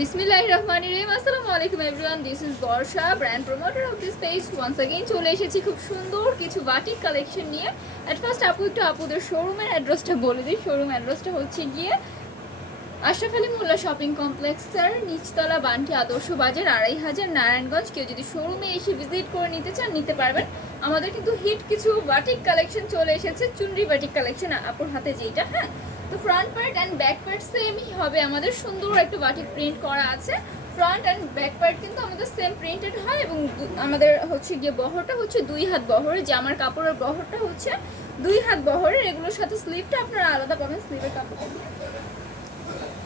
বিসমিল্লাহিররহমানিররহিম। আসসালামু আলাইকুম everyone, this is Barsha, brand promoter of this page. Once again চলে এসেছি খুব সুন্দর কিছু বাটিক কালেকশন নিয়ে। এট ফার্স্ট আপুদের শোরুমের অ্যাড্রেসটা বলে দিই। শোরুম অ্যাড্রেসটা হচ্ছে গিয়ে আশরাফ আলী মোল্লা শপিং কমপ্লেক্সের নিচতলা, বান্টি আদর্শ বাজার, ২৫০০ নারায়ণগঞ্জ। কেউ যদি শোরুমে এসে ভিজিট করে নিতে চান নিতে পারবেন। আমাদের কিন্তু হিট কিছু বাটিক কালেকশন চলে এসেছে, চুনরি বাটিক কালেকশন আপুর হাতে যেটা। হ্যাঁ, তো front part and back part সেমই হবে। আমাদের সুন্দর একটা বাটিক প্রিন্ট করা আছে। ফ্রন্ট অ্যান্ড ব্যাক পার্ট কিন্তু আমাদের সেম প্রিন্টেড হয় এবং আমাদের হচ্ছে গিয়ে বহরটা হচ্ছে 2 হাত বহরের। জামার কাপড়ের বহরটা হচ্ছে 2 হাত বহরের। এগুলোর সাথে স্লিভটা আপনারা আলাদা পাবেন, স্লিভের কাপড়টা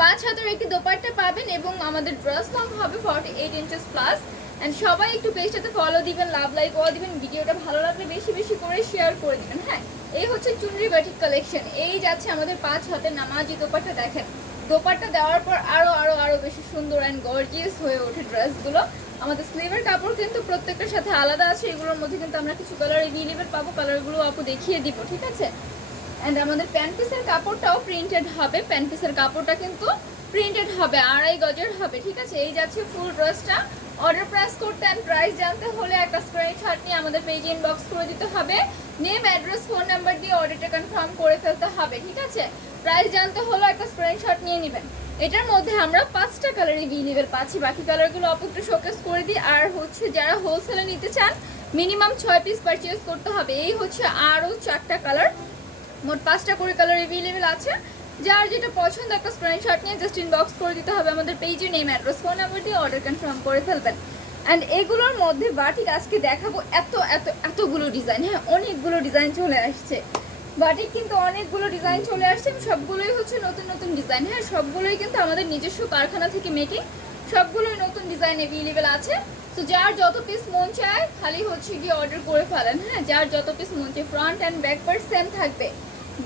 5 হাতের একটি দোপাট্টা পাবেন এবং আমাদের ড্রেস লং হবে 48 ইঞ্চেস প্লাস। অ্যান্ড সবাই একটু পেজটাতে ফলো দিবেন, লাভ লাইক ও দিবেন। ভিডিওটা ভালো লাগলে বেশি বেশি করে শেয়ার করে দিবেন। হ্যাঁ, এই হচ্ছে চুনরি বাটিক কালেকশন। এই যাচ্ছে আমাদের 5 হাতের নামাজি দোপাট্টা। দেখেন দোপাট্টা দেওয়ার পর আরো বেশি সুন্দর অ্যান্ড গর্জিয়াস হয়ে ওঠে ড্রেসগুলো। আমাদের স্লিভের কাপড় কিন্তু প্রত্যেকটার সাথে আলাদা আছে। এগুলোর মধ্যে কিন্তু আমরা কিছু কালার এভেলেবেল পাবো, কালারগুলো আপু দেখিয়ে দিব, ঠিক আছে। অ্যান্ড আমাদের প্যান্ট পিসের কাপড়টাও প্রিন্টেড হবে। প্যান্ট পিসের কাপড়টা কিন্তু প্রিন্টেড হবে, 2.5 গজের হবে, ঠিক আছে। এই যাচ্ছে ফুল ড্রেসটা। অর্ডার প্রেস করতে অ্যান্ড প্রাইস জানতে হলে একটা স্ক্রিনশট নিয়ে আমাদের পেজে ইনবক্স করে দিতে হবে। নেম, অ্যাড্রেস, ফোন নাম্বার দিয়ে অর্ডারটা কনফার্ম করে ফেলতে হবে, ঠিক আছে। প্রাইস জানতে হলে একটা স্ক্রিনশট নিয়ে নেবেন। এটার মধ্যে আমরা 5টা কালার এভেলেবেল পাচ্ছি। বাকি কালারগুলো আপু একটু শোকেস করে দিই। আর হচ্ছে যারা হোলসেলে নিতে চান মিনিমাম 6 পিস পারচেজ করতে হবে। এই হচ্ছে আরও 4টা কালার, মোট 5টা করে কালার এভেলেবেল আছে। যার যেটা পছন্দ একটা স্ক্রিনশট নিয়ে জাস্ট ইনবক্স করে দিতে হবে আমাদের পেজে। নেম, অ্যাড্রেস, ফোন নাম্বার দিয়ে অর্ডার কনফার্ম করে ফেলবেন। অ্যান্ড এগুলোর মধ্যে বাটিক আজকে দেখাবো এতগুলো ডিজাইন। হ্যাঁ, অনেকগুলো ডিজাইন চলে আসছে। বাটিক কিন্তু অনেকগুলো ডিজাইন চলে আসছে, সবগুলোই হচ্ছে নতুন নতুন ডিজাইন। হ্যাঁ, সবগুলোই কিন্তু আমাদের নিজস্ব কারখানা থেকে মেকিং, সবগুলোই নতুন ডিজাইন এভেলেবেল আছে। তো যার যত পিস মন চায় খালি হচ্ছে গিয়ে অর্ডার করে ফেলেন। হ্যাঁ, যার যত পিস মন চায়। Front and back part same থাকবে,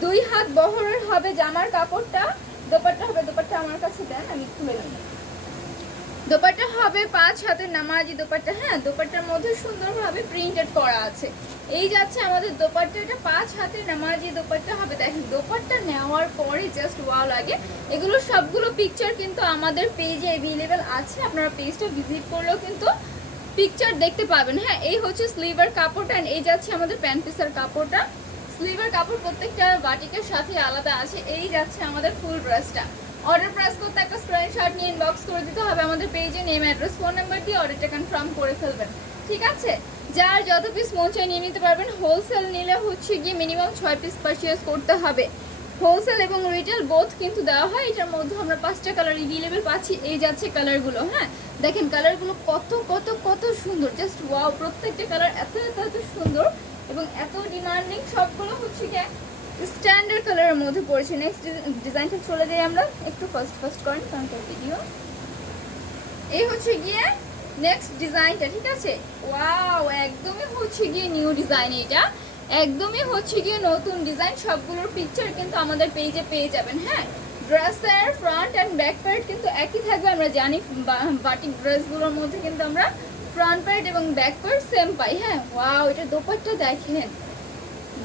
2 হাত বহরের হবে জামার কাপড়টা। দোপাট্টা হবে, দোপাট্টা আমার কাছে দেন, আমি খুলে দিই। দোপাট্টা হবে 5 হাতের নামাজি দোপাট্টা। হ্যাঁ, দোপাট্টার মধ্যে সুন্দরভাবে প্রিন্টেড করা আছে। এই যাচ্ছে আমাদের দোপাট্টা, এটা 5 হাতের নামাজি দোপাট্টা হবে। দেখেন দোপাট্টা নেওয়ার পরে জাস্ট ওয়াও লাগে। এগুলো সবগুলো পিকচার কিন্তু আমাদের পেজে অ্যাভেলেবেল আছে, আপনারা পেজটা ভিজিট করলেও কিন্তু পিকচার দেখতে পাবেন। হ্যাঁ, এই হচ্ছে স্লিভের কাপড়টা। এই যাচ্ছে আমাদের প্যান্ট পিসের কাপড়টা। স্লিভের কাপড় প্রত্যেকটা বাটিকের সাথে আলাদা আছে। এই যাচ্ছে আমাদের ফুল ড্রেসটা। অর্ডার প্রেস করতে একটা স্ক্রিনশট নিয়ে ইনবক্স করে দিতে হবে আমাদের পেজে। নেম, অ্যাড্রেস, ফোন নাম্বার দিয়ে অর্ডারটা কনফার্ম করে ফেলবেন, ঠিক আছে। যার যত পিস মন চাই নিয়ে নিতে পারবেন। হোলসেল নিলে হচ্ছে গিয়ে মিনিমাম 6 পিস পারচেজ করতে হবে। হোলসেল এবং রিটেল বোথ কিন্তু দেওয়া হয়। এটার মধ্যে আমরা 5টা কালার এভেলেবেল পাচ্ছি। এই যাচ্ছে কালারগুলো। হ্যাঁ, দেখেন কালারগুলো কত কত কত সুন্দর, জাস্ট ওয়াও। প্রত্যেকটা কালার এত সুন্দর এবং এত ডিমান্ডিং। সবগুলো হচ্ছে গিয়ে স্ট্যান্ডার্ড কালারের মধ্যে পড়েছে। নেক্সট ডিজাইনটা চলে যাই আমরা একটু। ফার্স্ট করেন কারণ ভিডিও। এই হচ্ছে গিয়ে নেক্সট ডিজাইনটা, ঠিক আছে। ওয়াও, একদমই হচ্ছে গিয়ে নিউ ডিজাইন। এটা একদমই হচ্ছে গিয়ে নতুন ডিজাইন। সবগুলোর পিকচার কিন্তু আমাদের পেজে পেয়ে যাবেন। হ্যাঁ, ড্রেসের ফ্রন্ট অ্যান্ড ব্যাক পার্ট কিন্তু একই থাকবে। আমরা জানি বাটিক ড্রেসগুলোর মধ্যে কিন্তু আমরা ফ্রন্ট পার্ট এবং ব্যাক পার্ট সেম পাই। হ্যাঁ, ওয়াও, এটা দোপাট্টা দেখেন,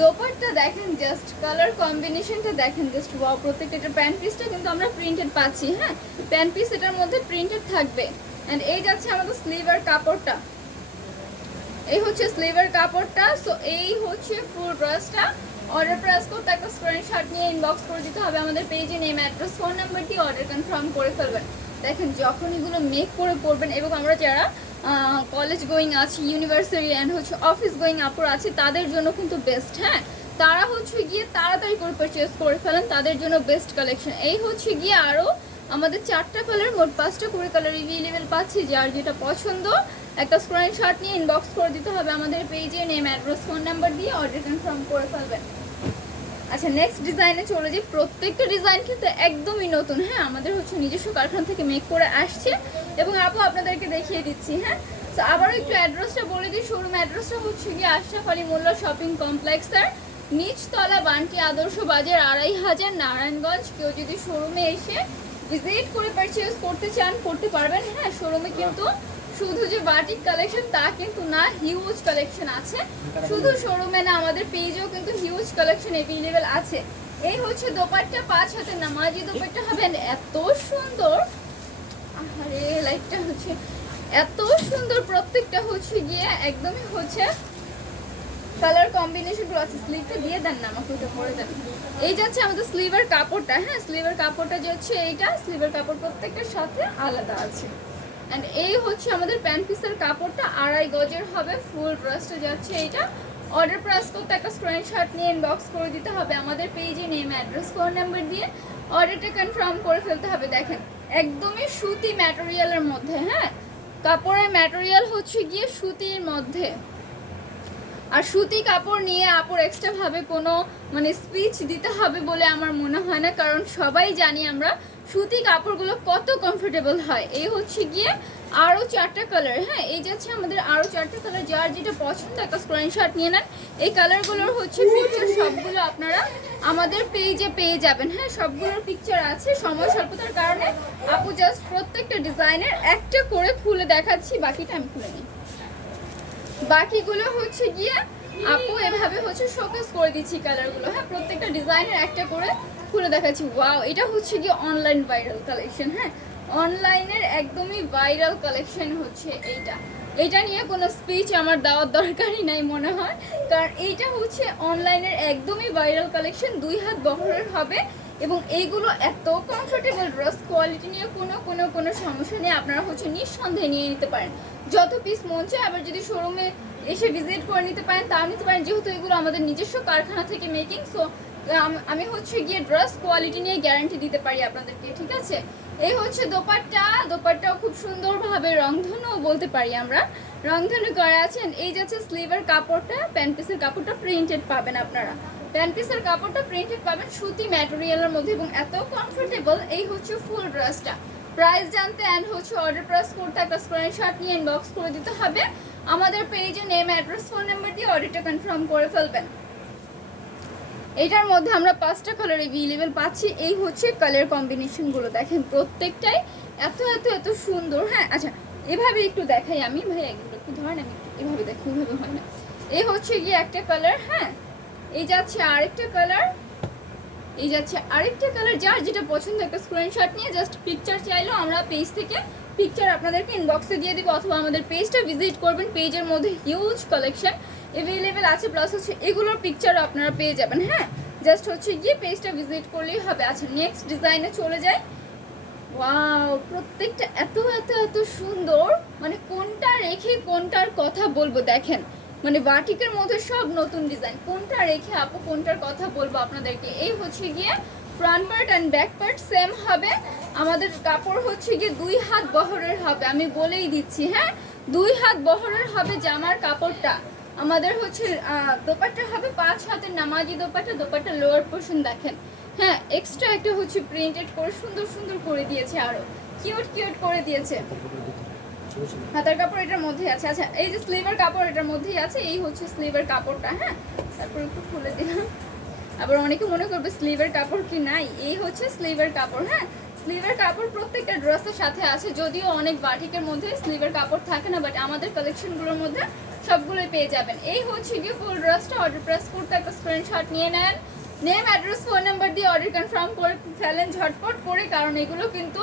দোপাট্টা দেখেন, জাস্ট কালার কম্বিনেশনটা দেখেন, জাস্ট ওয়াও। প্রত্যেকটা এটা প্যান্ট পিসটা কিন্তু আমরা প্রিন্টেড পাচ্ছি। হ্যাঁ, প্যান্ট পিস এটার মধ্যে প্রিন্টেড থাকবে। অ্যান্ড এই যাচ্ছে আমাদের স্লিভের কাপড়টা। এই হচ্ছে স্লিভের কাপড়টা। সো এই হচ্ছে ফুল ড্রেসটা। অর্ডার প্রেস করতে একটা স্ক্রিনশট নিয়ে ইনবক্স করে দিতে হবে আমাদের পেজে। নেম, অ্যাড্রেস, ফোন নাম্বার দিয়ে অর্ডার কনফার্ম করে ফেলবেন। দেখেন যখন এগুলো মেক করে পরবেন, এবং আমরা যারা কলেজ গোয়িং আছে, ইউনিভার্সিটি অ্যান্ড হচ্ছে অফিস গোয়িং আপুর আছে, তাদের জন্য কিন্তু বেস্ট। হ্যাঁ, তারা হচ্ছে গিয়ে তাড়াতাড়ি করে পারচেজ করে ফেলেন, তাদের জন্য বেস্ট কালেকশন। এই হচ্ছে গিয়ে আরও আমাদের 4টা কালার, মোট 5টা করে কালার এভেলেবেল পাচ্ছি। যার যেটা পছন্দ একটা স্ক্রিনশট নিয়ে ইনবক্স করে দিতে হবে আমাদের পেজে। নেম, অ্যাড্রেস, ফোন নাম্বার দিয়ে অর্ডার কনফার্ম করে ফেলবেন। আচ্ছা, নেক্সট ডিজাইনে চলে যাই। প্রত্যেকটা ডিজাইন কিন্তু একদমই নতুন। হ্যাঁ, আমাদের হচ্ছে নিজস্ব কারখানা থেকে মেক করে আসছে এবং আপু আপনাদেরকে দেখিয়ে দিচ্ছি। হ্যাঁ, তো আবারও একটু অ্যাড্রেসটা বলে দিই। শোরুম অ্যাড্রেসটা হচ্ছে গিয়ে আশরাফ আলী মোল্লা শপিং কমপ্লেক্সের নিচতলা, বান্টি আদর্শ বাজার, ২৫০০ নারায়ণগঞ্জ। কেউ যদি শোরুমে এসে ভিজিট করে পারচেজ করতে চান করতে পারবেন। হ্যাঁ, শোরুমে কিন্তু শুধু যে বাটিক কালেকশন তা কিন্তু না, হিউজ কালেকশন আছে। শুধু শোরুমে না, আমাদের পেজেও কিন্তু হিউজ কালেকশন এভেলেবেল আছে। এই হচ্ছে দোপাট্টা, 5 হাতের নামাজি দোপাট্টা হবে and এত সুন্দর, আরে লাইটটা হচ্ছে এত সুন্দর, প্রত্যেকটা হচ্ছে গিয়ে একদমই হচ্ছে কালার কম্বিনেশন গুলো আছে। স্লিভটা দিয়ে দেন না আমাকে, ওটা পরে দেন। এই যাচ্ছে আমাদের স্লিভের কাপড়টা, হ্যাঁ স্লিভের কাপড়টা যে হচ্ছে এইটা, স্লিভের কাপড় প্রত্যেকটার সাথে আলাদা আছে। অ্যান্ড এই হচ্ছে আমাদের প্যান্ট পিসের কাপড়টা, 2.5 গজের হবে, ফুল ড্রেসটা যাচ্ছে এইটা। অর্ডার প্রেস করতে একটা স্ক্রিনশট নিয়ে ইনবক্স করে দিতে হবে আমাদের পেজে, নেম অ্যাড্রেস ফোন নাম্বার দিয়ে অর্ডারটা কনফার্ম করে ফেলতে হবে। দেখেন একদমই সুতি ম্যাটেরিয়ালের মধ্যে, হ্যাঁ কাপড়ের ম্যাটেরিয়াল হচ্ছে গিয়ে সুতির মধ্যে। আর সুতি কাপড় নিয়ে আপুর এক্সট্রা ভাবে কোনো মানে স্পিচ দিতে হবে বলে আমার মনে হয় না, কারণ সবাই জানি আমরা সুতি কাপড়গুলো কত কমফোর্টেবল হয়। এই হচ্ছে গিয়ে আরও 4টা কালার, হ্যাঁ এই যাচ্ছে আমাদের আরও 4টা কালার, যার যেটা পছন্দ একটা স্ক্রিনশট নিয়ে নেন। এই কালারগুলোর হচ্ছে পিকচার সবগুলো আপনারা আমাদের পেজে পেয়ে যাবেন, হ্যাঁ সবগুলোর পিকচার আছে। সময় স্বল্পতার কারণে আপু জাস্ট প্রত্যেকটা ডিজাইনের একটা করে খুলে দেখাচ্ছি, বাকিটা আমি খুলে নিই। বাকিগুলো হচ্ছে গিয়ে আপু এভাবে হচ্ছে শোকেস করে দিচ্ছি কালারগুলো, হ্যাঁ প্রত্যেকটা ডিজাইনের একটা করে খুলে দেখাচ্ছি। ওয়াও, এটা হচ্ছে গিয়ে অনলাইন ভাইরাল কালেকশন, হ্যাঁ অনলাইনের একদমই ভাইরাল কালেকশন হচ্ছে এইটা। এটা নিয়ে কোনো স্পিচ আমার দেওয়ার দরকারই নাই মনে হয়, কারণ এইটা হচ্ছে অনলাইনের একদমই ভাইরাল কালেকশন, 2 হাত বহরের হবে এবং এইগুলো এত কমফোর্টেবল ড্রেস, কোয়ালিটি নিয়ে কোনো সমস্যা নেই। আপনারা হচ্ছে নিঃসন্দেহে নিয়ে নিতে পারেন যত পিস মন চায়। আবার যদি শোরুমে এসে ভিজিট করে নিতে পারেন তাও নিতে পারেন, যেহেতু এগুলো আমাদের নিজস্ব কারখানা থেকে মেকিং। সো আমি হচ্ছে গিয়ে ড্রেস কোয়ালিটি নিয়ে গ্যারান্টি দিতে পারি আপনাদেরকে, ঠিক আছে। এই হচ্ছে দোপাট্টা, দোপাট্টাও খুব সুন্দরভাবে রংধনু বলতে পারি আমরা, রংধনু করা আছেন। এই যাচ্ছে স্লিভের কাপড়টা, প্যান্ট পিসের কাপড়টা প্রিন্টেড পাবেন আপনারা, প্যান্ট পিসের কাপড়টা প্রিন্টেড পাবেন সুতি ম্যাটেরিয়ালের মধ্যে এবং এত কমফোর্টেবল। এই হচ্ছে ফুল ড্রেসটা। প্রাইস জানতে অ্যান্ড হচ্ছে অর্ডার প্রেস করতে একটা স্ক্রিনশট নিয়ে ইনবক্স করে দিতে হবে আমাদের পেজে, নেম অ্যাড্রেস ফোন নাম্বার দিয়ে অর্ডারটা কনফার্ম করে ফেলবেন। এটার মধ্যে আমরা 5টা কালার অ্যাভেলেবেল পাচ্ছি। এই হচ্ছে কালার কম্বিনেশনগুলো, দেখেন প্রত্যেকটাই এত এত এত সুন্দর। হ্যাঁ আচ্ছা এভাবে একটু দেখাই আমি, ভাই একটু ধরেন, আমি এভাবে দেখি, ওইভাবে হয় না। এই হচ্ছে গিয়ে একটা কালার, হ্যাঁ এই যাচ্ছে আরেকটা কালার, এই যাচ্ছে আরেকটা কালার। যার যেটা পছন্দ একটা স্ক্রিনশট নিয়ে জাস্ট পিকচার চাইলেও আমরা পেজ থেকে পিকচার আপনাদেরকে ইনবক্সে দিয়ে দিব, অথবা আমাদের পেজটা ভিজিট করবেন। পেজের মধ্যে হিউজ কালেকশন অ্যাভেলেবেল আছে, প্লাস হচ্ছে এগুলোর পিকচারও আপনারা পেয়ে যাবেন, হ্যাঁ জাস্ট হচ্ছে গিয়ে পেজটা ভিজিট করলেই হবে। আচ্ছা নেক্সট ডিজাইনে চলে যাই। ওয়াও, প্রত্যেকটা এত এত এত সুন্দর, মানে কোনটা রেখে কোনটার কথা বলবো দেখেন, মানে বাটিকের মধ্যে সব নতুন ডিজাইন, কোনটা রেখে আপু কোনটার কথা বলবো আপনাদেরকে। এই হচ্ছে গিয়ে front part and back part same হবে। আমাদের কাপড় হচ্ছে গিয়ে 2 হাত বহরের হবে, আমি বলেই দিচ্ছি, হ্যাঁ 2 হাত বহরের হবে জামার কাপড়টা। আমাদের হচ্ছে দোপাট্টা হবে 5 হাতের নামাজি দোপাট্টা, দোপাট্টা লোয়ার পোর্শন দেখেন, হ্যাঁ এক্সট্রা একটা হচ্ছে প্রিন্টেড করে সুন্দর সুন্দর করে দিয়েছে, আরো কিউট কিউট করে দিয়েছে। হাতার কাপড় এটার মধ্যে আছে। আচ্ছা এই যে স্লিভের কাপড় এটার মধ্যেই আছে, এই হচ্ছে স্লিভের কাপড়টা, হ্যাঁ তারপর একটু খুলে দিলাম, আবার অনেকে মনে করবে স্লিভের কাপড় কি নাই, এই হচ্ছে স্লিভের কাপড়। হ্যাঁ স্লিভের কাপড় প্রত্যেকটা ড্রেসের সাথে আছে, যদিও অনেক বাটিকের মধ্যে স্লিভের কাপড় থাকে না, বাট আমাদের কালেকশনগুলোর মধ্যে সবগুলোই পেয়ে যাবেন। এই হচ্ছে গিয়ে ফুল ড্রেসটা। অর্ডার প্রেস করতে একটা স্ক্রিনশট নিয়ে নেন, নেম অ্যাড্রেস ফোন নাম্বার দিয়ে অর্ডার কনফার্ম করে ফেলেন ঝটপট করে, কারণ এগুলো কিন্তু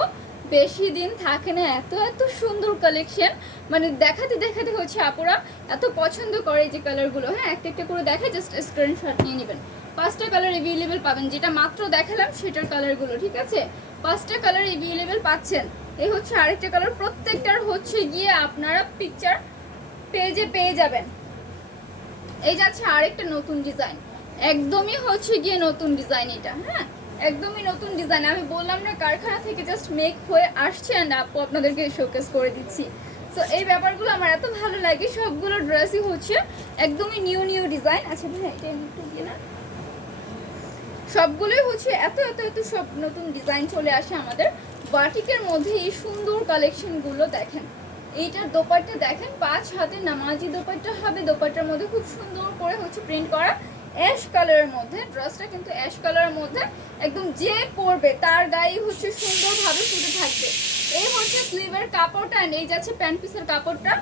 বেশি দিন থাকে না। এত এত সুন্দর কালেকশন, মানে দেখাতে দেখাতে হচ্ছে আপুরা এত পছন্দ করে যে কালারগুলো, হ্যাঁ একটা একটা করে দেখে জাস্ট স্ক্রিনশট নিয়ে নেবেন। 5টা কালার অ্যাভেলেবেল পাবেন, যেটা মাত্র দেখালাম সেটার কালারগুলো, ঠিক আছে 5টা কালার অ্যাভেলেবেল পাচ্ছেন। এই হচ্ছে আরেকটা কালার, প্রত্যেকটার হচ্ছে গিয়ে আপনারা পিকচার পেজে পেয়ে যাবেন। এই যাচ্ছে আরেকটা নতুন ডিজাইন, একদমই হচ্ছে গিয়ে নতুন ডিজাইন এটা, হ্যাঁ একদমই নতুন ডিজাইন। আমি বললাম না কারখানা থেকে জাস্ট মেক হয়ে আসছে অ্যান্ড আপু আপনাদেরকে শোকেস করে দিচ্ছি। সো এই ব্যাপারগুলো আমার এত ভালো লাগে, সবগুলো ড্রেসই হচ্ছে একদমই নিউ নিউ ডিজাইন। আচ্ছা ভাই এটা একটু দিয়ে না, সবগুলোই হচ্ছে এত এত এত সব নতুন ডিজাইন চলে আসে আমাদের বাটিকের মধ্যে। এই সুন্দর কালেকশনগুলো দেখেন, এইটার দোপাট্টা দেখেন 5 হাতে নামাজি দোপাট্টা হবে, দোপাট্টার মধ্যে খুব সুন্দর করে হচ্ছে প্রিন্ট করা অ্যাশ কালারের মধ্যে। ড্রেসটা কিন্তু অ্যাশ কালারের মধ্যে, একদম যে পরবে তার গায়ে হচ্ছে সুন্দরভাবে ফুটে থাকবে। এই হচ্ছে স্লিভের কাপড়টা, এই যাচ্ছে প্যান্ট পিসের কাপড়টা।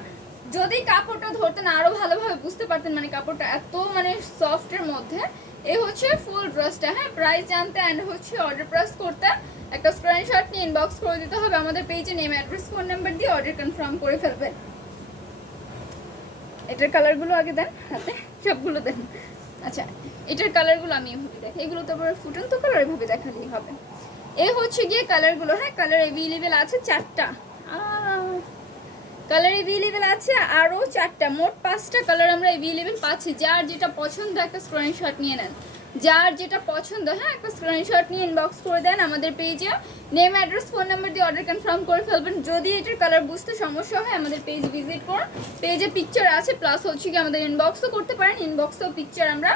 যদি কাপড়টা ধরতেন আরো ভালোভাবে বুঝতে পারতেন, মানে কাপড়টা এত মানে সফটের মধ্যে এই হচ্ছে ফুল ড্রেসটা। হ্যাঁ, প্রাইস জানতে অ্যান্ড হচ্ছে অর্ডার প্রেস করতে একটা স্ক্রিনশট নিয়ে ইনবক্স করে দিতে হবে আমাদের পেজে, নেম অ্যাড্রেস ফোন নাম্বার দিয়ে অর্ডার কনফার্ম করে ফেলবেন। এটার কালারগুলো আগে দেন হাতে, সবগুলো দেন। আচ্ছা, এটার কালারগুলো আমি এভাবে দেখি, এগুলো তো আবার ফুটন্ত কালার, এভাবে দেখালেই হবে। এই হচ্ছে গিয়ে কালারগুলো। হ্যাঁ, কালার অ্যাভেলেবেল আছে 4টা, কালার অ্যাভেলেবেল আছে আরও 4টা, মোট 5টা কালার আমরা অ্যাভেলেবেল পাচ্ছি। যার যেটা পছন্দ একটা স্ক্রিনশট নিয়ে নেন, যার যেটা পছন্দ হ্যাঁ একটা স্ক্রিনশট নিয়ে ইনবক্স করে দেন আমাদের পেজে, নেম অ্যাড্রেস ফোন নাম্বার দিয়ে অর্ডার কনফার্ম করে ফেলবেন। যদি এটার কালার বুঝতে সমস্যা হয় আমাদের পেজ ভিজিট করুন, পেজে পিকচার আছে, প্লাস হচ্ছে কি আমাদের ইনবক্সও করতে পারেন, ইনবক্সেও পিকচার আমরা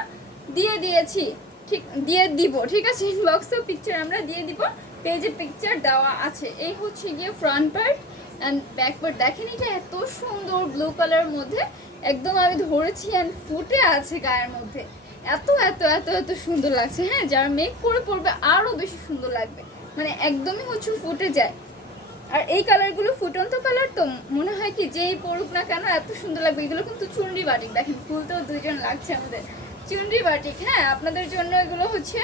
দিয়ে দিয়েছি, ঠিক দিয়ে দিব, ঠিক আছে, ইনবক্সেও পিকচার আমরা দিয়ে দিব, পেজে পিকচার দেওয়া আছে। এই হচ্ছে গিয়ে front part and back part. দেখেন এটা এত সুন্দর ব্লু কালারের মধ্যে, একদম আমি ধরেছি অ্যান্ড ফুটে আছে গায়ের মধ্যে, এত এত এত এত সুন্দর লাগছে। হ্যাঁ, যারা মেক করে পরবে আরও বেশি সুন্দর লাগবে, মানে একদমই হচ্ছে ফুটে যায়। আর এই কালারগুলো ফুটন্ত কালার, তো মনে হয় কি যেই পরুক না কেন এত সুন্দর লাগবে। এগুলো কিন্তু চুনরি বাটিক, দেখেন ফুলতেও দুজন লাগছে আমাদের, চুনরি বাটিক। হ্যাঁ, আপনাদের জন্য এগুলো হচ্ছে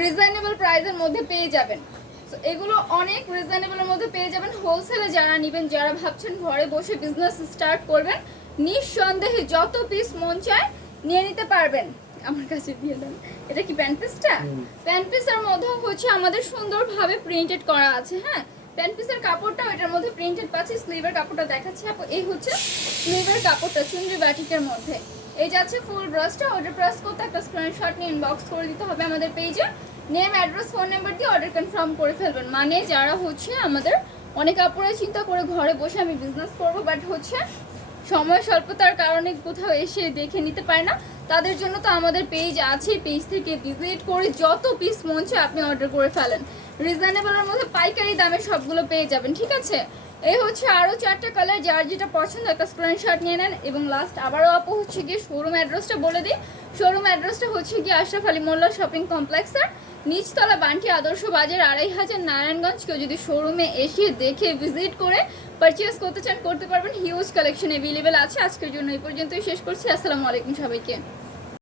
রিজনেবল প্রাইসের মধ্যে পেয়ে যাবেন। তো এগুলো অনেক রিজনেবলের মধ্যে পেয়ে যাবেন। হোলসেলে যারা নেবেন, যারা ভাবছেন ঘরে বসে বিজনেস স্টার্ট করবেন, নিঃসন্দেহে যত পিস মন চায় নিয়ে নিতে পারবেন। আমার কাছে দিয়ে দেন। এটা কি প্যান্ট পিসটা? প্যান্ট পিসের মধ্যে হচ্ছে আমাদের সুন্দরভাবে প্রিন্টেড করা আছে। হ্যাঁ, প্যান্ট পিসের কাপড়টা এটার মধ্যে প্রিন্টেড পাচ্ছি। স্লিভের কাপড়টা দেখাচ্ছি আপু, এই হচ্ছে স্লিভের কাপড়টা চুনরি বাটিকের মধ্যে। এই যাচ্ছে ফুল ড্রেসটা। অর্ডার প্রেস করতে একটা স্ক্রিনশট নিয়ে ইনবক্স করে দিতে হবে আমাদের পেজে, নেম অ্যাড্রেস ফোন নাম্বার দিয়ে অর্ডার কনফার্ম করে ফেলবেন। মানে যারা হচ্ছে আমাদের অনেক আপুরা চিন্তা করে ঘরে বসে আমি বিজনেস করবো, বাট হচ্ছে সময় স্বল্পতার কারণে কোথাও এসে দেখে নিতে পারে না, তাদের জন্য তো আমাদের পেজ আছে, পেজ থেকে ভিজিট করে যত পিস মন চায় আপনি অর্ডার করে ফেলেন। রিজনেবলের মধ্যে পাইকারি দামে সবগুলো পেয়ে যাবেন, ঠিক আছে। এই হচ্ছে আরও 4টা কালার, যার যেটা পছন্দ একটা স্ক্রিনশট নিয়ে নেন। এবং লাস্ট আবারও আপু হচ্ছে গিয়ে শোরুম অ্যাড্রেসটা বলে দিই। শোরুম অ্যাড্রেসটা হচ্ছে গিয়ে আশরাফ আলী মোল্লা শপিং কমপ্লেক্সের নিচতলা, বান্টি আদর্শ বাজার, 2500 নারায়ণগঞ্জ। কেউ যদি শোরুমে এসে দেখে ভিজিট করে পারচেস করতে চান করতে পারবেন। হিউজ কালেকশন অ্যাভেলেবেল আছে। আজকের জন্য এই পর্যন্তই শেষ করছি। আসসালামু আলাইকুম সবাইকে।